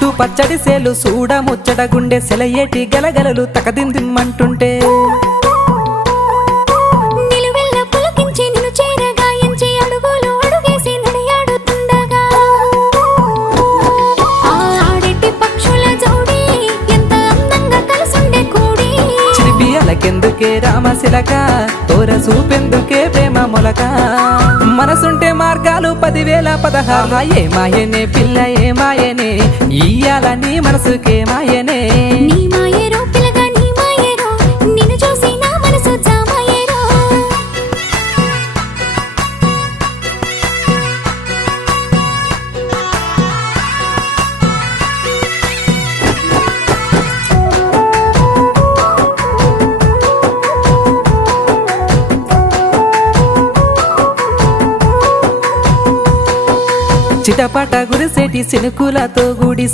చుట్టూ పచ్చడి సేలు సూడ ముచ్చట గుండె సెలయేటి గలగలలు తకదిందిమ్మంటుంటే నిలువెల్ల పులకించి నిన్ను చేరగాయించి అడుగులు అడుగేసి నడియాడుతుండగా ఆడెట్టి పక్షుల జోడి ఎంత అందంగా కలుసుండే కూడి చిరిపి అలకెందుకే రామశిలక తోర చూపెందుకే ప్రేమ మొలక మనసుంటే మార్గాలు 10,016 ఏ మాయనే పిల్ల ఏ మాయనే ఇయ్యాల నీ మనసుకే మాయనే నీ మాయేరో పిల్లగా నీ మాయేరో నిన్ను చూసి నా మనసు జామాయేరో చిటపట గురిసేటి సినుకులతో గుడి